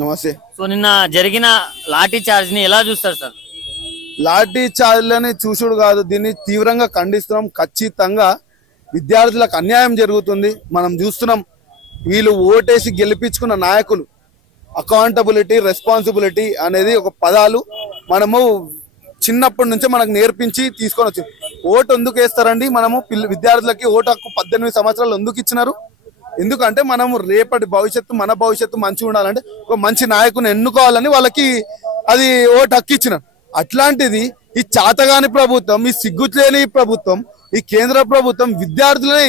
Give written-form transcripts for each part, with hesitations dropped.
నమస్తే. సో నిన్న జరిగిన లాఠీ చార్జ్ ని ఎలా చూస్తారు సార్? లాఠీ చార్జ్లని చూసుడు కాదు, దీన్ని తీవ్రంగా ఖండిస్తున్నాం. ఖచ్చితంగా విద్యార్థులకు అన్యాయం జరుగుతుంది. మనం చూస్తున్నాం, వీళ్ళు ఓటేసి గెలిపించుకున్న నాయకులు అకౌంటబిలిటీ, రెస్పాన్సిబిలిటీ అనేది ఒక పదాలు మనము చిన్నప్పటి నుంచే మనకు నేర్పించి తీసుకొని వచ్చింది. ఓటు ఎందుకు వేస్తారండి? మనము విద్యార్థులకి ఓటు హక్కు 18 సంవత్సరాలు ఎందుకు ఇచ్చినారు? ఎందుకంటే మనము రేపటి భవిష్యత్తు, మన భవిష్యత్తు మంచిగా ఉండాలంటే ఒక మంచి నాయకుని ఎన్నుకోవాలని వాళ్ళకి అది ఓటు హక్కు ఇచ్చినారు. అట్లాంటిది ఈ చాతగాని ప్రభుత్వం, ఈ సిగ్గులేని ప్రభుత్వం, ఈ కేంద్ర ప్రభుత్వం విద్యార్థులనే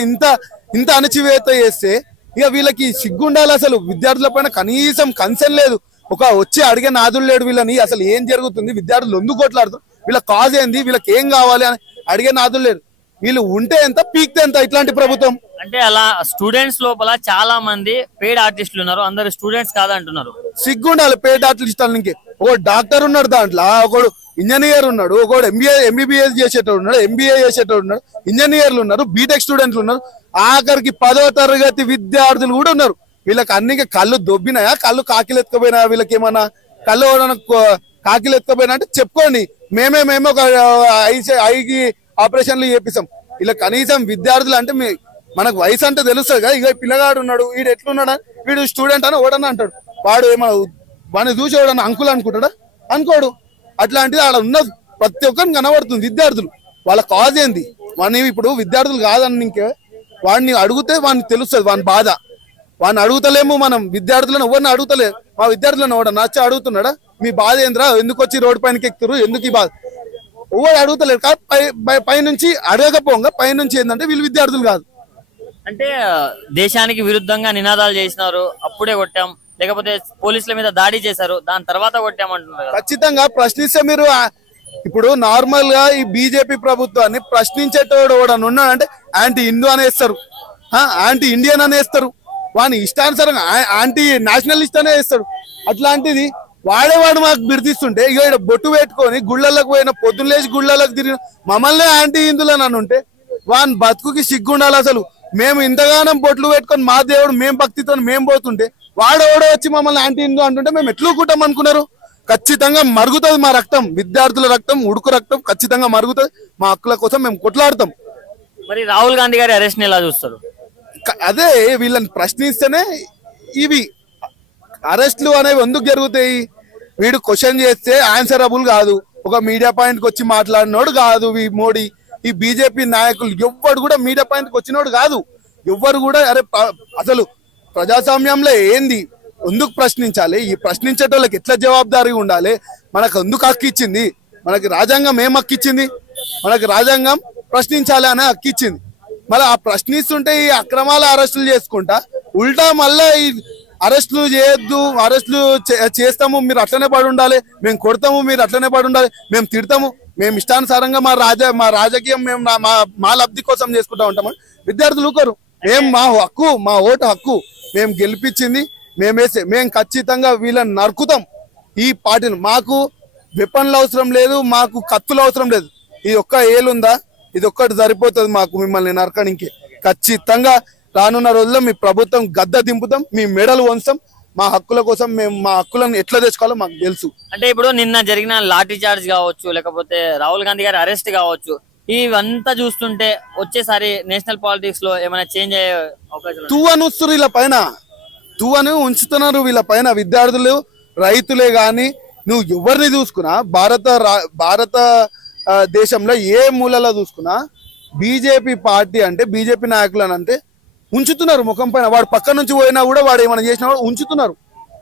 ఇంత అణచివేత చేస్తే ఇక వీళ్ళకి సిగ్గుండాలి. అసలు విద్యార్థుల పైన కనీసం కన్సర్న్ లేదు. ఒక వచ్చి అడిగే నాదులు లేడు వీళ్ళని. అసలు ఏం జరుగుతుంది, విద్యార్థులు ఎందుకు కొట్లాడుతారు, వీళ్ళ కాజ్ ఏంది, వీళ్ళకి ఏం కావాలి అని అడిగే నాదులు లేడు. వీళ్ళు ఉంటే ఎంత, పీక్తే ఎంత ఇట్లాంటి ప్రభుత్వం. అంటే అలా స్టూడెంట్స్ లోపల చాలా మంది పెయిడ్ ఆర్టిస్టులు ఉన్నారు, అందరు స్టూడెంట్స్ కాదంటున్నారు. సిగ్గుండాలి పెయిడ్ ఆర్టిస్టులకి. ఒక డాక్టర్ ఉన్నాడు దాంట్లో, ఒకడు ఇంజనీర్ ఉన్నాడు, ఒకడు ఎంబీబీఎస్ చేసేటోడు ఉన్నాడు, ఎంబీఏ చేసేటోడు ఉన్నాడు, ఇంజనీర్లు ఉన్నారు, బీటెక్ స్టూడెంట్లు ఉన్నారు, ఆఖరికి 10వ తరగతి విద్యార్థులు కూడా ఉన్నారు. వీళ్ళకి అన్ని కళ్ళు దొబ్బినాయా, కళ్ళు కాకిలు ఎత్తుకపోయినా, వీళ్ళకి ఏమన్నా కళ్ళు కాకిలు ఎత్తుకపోయినా అంటే చెప్పుకోండి, మేమే ఒక ఐకి ఆపరేషన్లు చేపిస్తాం. ఇలా కనీసం విద్యార్థులు అంటే మనకు వయసు అంటే తెలుస్తుంది కదా. ఇక పిల్లగాడు ఉన్నాడు, వీడు ఎట్లున్నాడా, వీడు స్టూడెంట్ అని ఓడన్నా అంటాడు. వాడు ఏమన్నా వాడిని చూసి ఓడన్నా అంకుల్ అనుకుంటాడా? అనుకోడు. అట్లాంటిది ఆడ ఉన్నది ప్రతి ఒక్కరిని కనబడుతుంది. విద్యార్థులు వాళ్ళ కాజ్ ఏంది, వాడిని ఇప్పుడు విద్యార్థులు కాదని ఇంకే వాడిని అడిగితే వాడిని తెలుస్తుంది వాని బాధ. వాడిని అడుగుతలేము మనం, విద్యార్థులను ఎవరిని అడుగుతలేదు. మా విద్యార్థులను ఎవడ నచ్చ అడుగుతున్నాడా, మీ బాధ ఏంద్రా, ఎందుకు వచ్చి రోడ్డు పైనకి ఎక్కుతారు, ఎందుకు ఈ బాధ, ఎవరు అడుగుతలేరు. పైనుంచి అడగకపోగా పైనుంచి ఏంటంటే వీళ్ళు విద్యార్థులు కాదు. అంటే దేశానికి విరుద్ధంగా నినాదాలు చేసినారు, అప్పుడే కొట్టాం, లేకపోతే పోలీసుల మీద దాడి చేశారు, దాని తర్వాత కొట్టామంటున్నారు. ఖచ్చితంగా ప్రశ్నిస్తే మీరు ఇప్పుడు నార్మల్ గా ఈ బీజేపీ ప్రభుత్వాన్ని ప్రశ్నించేటోడు ఎవడని ఉన్నాడంటే యాంటీ హిందూ అనేస్తారు, యాంటీ ఇండియన్ అనేస్తారు, వాని ఇష్టానుసారంగా యాంటీ నేషనలిస్ట్ అనే వేస్తాడు. అట్లాంటిది వాడేవాడు మాకు బిర్దిస్తుంటే ఇక బొట్టు పెట్టుకొని గుళ్ళలకు పోయిన, పొద్దున్న లేచి గుళ్ళలకు తిరిగిన మమ్మల్ని యాంటీ హిందువులని అని ఉంటే వాని బతుకుకి సిగ్గుండాలి. అసలు మేము ఇంతగానం బొట్లు పెట్టుకొని మా దేవుడు మేము భక్తితో మేము పోతుంటే వాడెవడో వచ్చి మమ్మల్ని యాంటీ హిందూ అంటుంటే మేము ఎట్లుకుంటాం అనుకున్నారు? ఖచ్చితంగా మరుగుతుంది మా రక్తం, విద్యార్థుల రక్తం, ఉడుకు రక్తం ఖచ్చితంగా మరుగుతుంది. మా హక్కుల కోసం మేము కొట్లాడతాం. మరి రాహుల్ గాంధీ గారి అరెస్ట్ ని ఎలా చూస్తారు? అదే వీళ్ళని ప్రశ్నిస్తేనే ఇవి అరెస్టులు అనేవి ఎందుకు జరుగుతాయి? వీడు క్వశ్చన్ చేస్తే ఆన్సరబుల్ కాదు, ఒక మీడియా పాయింట్ కి వచ్చి మాట్లాడినోడు కాదు. ఈ మోడీ, ఈ బీజేపీ నాయకులు ఎవ్వరు కూడా మీడియా పాయింట్ కి వచ్చినోడు కాదు. ఎవ్వరు కూడా అరే అసలు ప్రజాస్వామ్యంలో ఏంది, ఎందుకు ప్రశ్నించాలి, ఈ ప్రశ్నించేటోళ్ళకి ఎట్లా జవాబుదారీగా ఉండాలి, మనకు ఎందుకు హక్కు ఇచ్చింది, మనకి రాజ్యాంగం ఏం హక్కు ఇచ్చింది, మనకి రాజ్యాంగం ప్రశ్నించాలి అనే హక్కు ఇచ్చింది. మళ్ళీ ఆ ప్రశ్నిస్తుంటే ఈ అక్రమాల అరెస్టులు చేసుకుంటా ఉల్టా మళ్ళా ఈ అరెస్టులు చేయొద్దు, అరెస్టులు చేస్తాము, మీరు అట్లనే పడి ఉండాలి, మేము కొడతాము, మీరు అట్లనే పడి ఉండాలి, మేము తిడతాము, మేము ఇష్టానుసారంగా మా రాజకీయం మేము మా లబ్ధి కోసం చేసుకుంటా ఉంటామని విద్యార్థులు ఊరుకోరు. మేము మా హక్కు, మా ఓటు హక్కు, మేము గెలిపించింది మేము ఖచ్చితంగా వీళ్ళని నరుకుతాం. ఈ పార్టీలు మాకు వెపన్లు అవసరం లేదు, మాకు కత్తులు అవసరం లేదు. ఇది ఒక్క ఏలుందా, ఇది ఒక్కటి సరిపోతుంది మాకు మిమ్మల్ని నరకడానికి. ఖచ్చితంగా రానున్న రోజుల్లో మీ ప్రభుత్వం గద్ద దింపుతాం, మీ మెడలు వంచాం. మా హక్కుల కోసం మేము మా హక్కులను ఎట్లా తెచ్చుకోవాలో మాకు తెలుసు. అంటే ఇప్పుడు నిన్న జరిగిన లాఠీ చార్జ్ కావచ్చు, లేకపోతే రాహుల్ గాంధీ గారి అరెస్ట్ కావచ్చు, ఇవంతా చూస్తుంటే వచ్చేసారి నేషనల్ పాలిటిక్స్ లో ఏమైనా చేంజ్ అయ్యే అవకాశం? తువ్వనుస్తారు వీళ్ళ పైన, తువ్వను ఉంచుతున్నారు వీళ్ళ పైన. విద్యార్థులు, రైతులే గాని నువ్వు ఎవరిని చూసుకున్నా, భారత దేశంలో ఏ మూలలో చూసుకున్నా బీజేపీ పార్టీ అంటే, బీజేపీ నాయకులను అంటే ఉంచుతున్నారు ముఖం పైన. వాడు పక్క నుంచి పోయినా కూడా వాడు ఏమైనా చేసినా కూడా ఉంచుతున్నారు.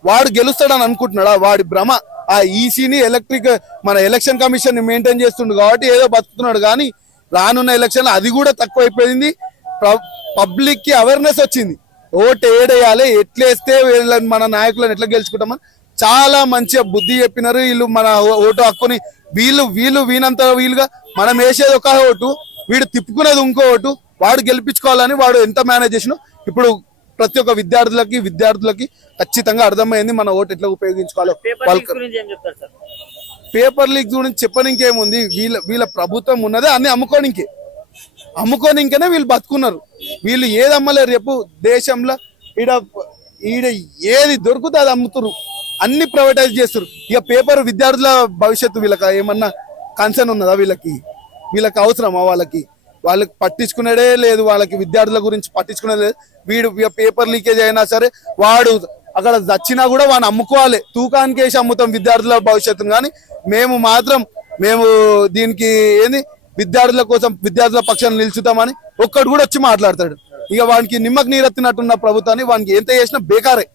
వాడు గెలుస్తాడని అనుకుంటున్నాడా? వాడి భ్రమ. ఆ ఈసీని మన ఎలక్షన్ కమిషన్ ని మెయింటైన్ చేస్తుండు కాబట్టి ఏదో బతుకుతున్నాడు. కానీ రానున్న ఎలక్షన్ అది కూడా తక్కువైపోయింది. పబ్లిక్ కి అవేర్నెస్ వచ్చింది, ఓటు ఏడేయాలి, ఎట్లేస్తే మన నాయకులను ఎట్లా గెలుచుకుంటామని చాలా మంచిగా బుద్ధి చెప్పినారు వీళ్ళు. మన ఓటు హక్కుని వీళ్ళు వీనంత వీలుగా మనం వేసేది ఒక ఓటు, వీడు తిప్పుకునేది ఇంకో ఓటు, వాడు గెలిపించుకోవాలని వాడు ఎంత మేనేజ్ చేసినా ఇప్పుడు ప్రతి ఒక్క విద్యార్థులకి ఖచ్చితంగా అర్థమైంది మన ఓటు ఎట్లా ఉపయోగించుకోవాలో. పేపర్ లీక్ గురించి చెప్పనికేముంది, వీళ్ళ ప్రభుత్వం ఉన్నదే అన్ని అమ్ముకోనికేనే వీళ్ళు బతుకున్నారు. వీళ్ళు ఏది అమ్మలేరు రేపు దేశంలో. ఈడ ఏది దొరుకుతుంది అది అమ్ముతున్నారు. అన్ని ప్రైవేటైజ్ చేస్తారు. ఇక పేపర్ విద్యార్థుల భవిష్యత్తు వీళ్ళకి ఏమన్నా కన్సర్న్ ఉన్నదా? వీళ్ళకి అవసరమా? వాళ్ళకి పట్టించుకునేదే లేదు, వాళ్ళకి విద్యార్థుల గురించి పట్టించుకునేది లేదు. వీడు పేపర్ లీకేజ్ అయినా సరే వాడు అక్కడ చచ్చినా కూడా వాడిని అమ్ముకోవాలి, తూకానికి వేసి అమ్ముతాం విద్యార్థుల భవిష్యత్తును. కానీ మేము దీనికి ఏంది విద్యార్థుల కోసం విద్యార్థుల పక్షాన్ని నిలుచుతామని ఒక్కడు కూడా వచ్చి మాట్లాడతాడు. ఇక వానికి నిమ్మకు నీరెత్తినట్టున్న ప్రభుత్వాన్ని వానికి ఎంత చేసినా బేకారే.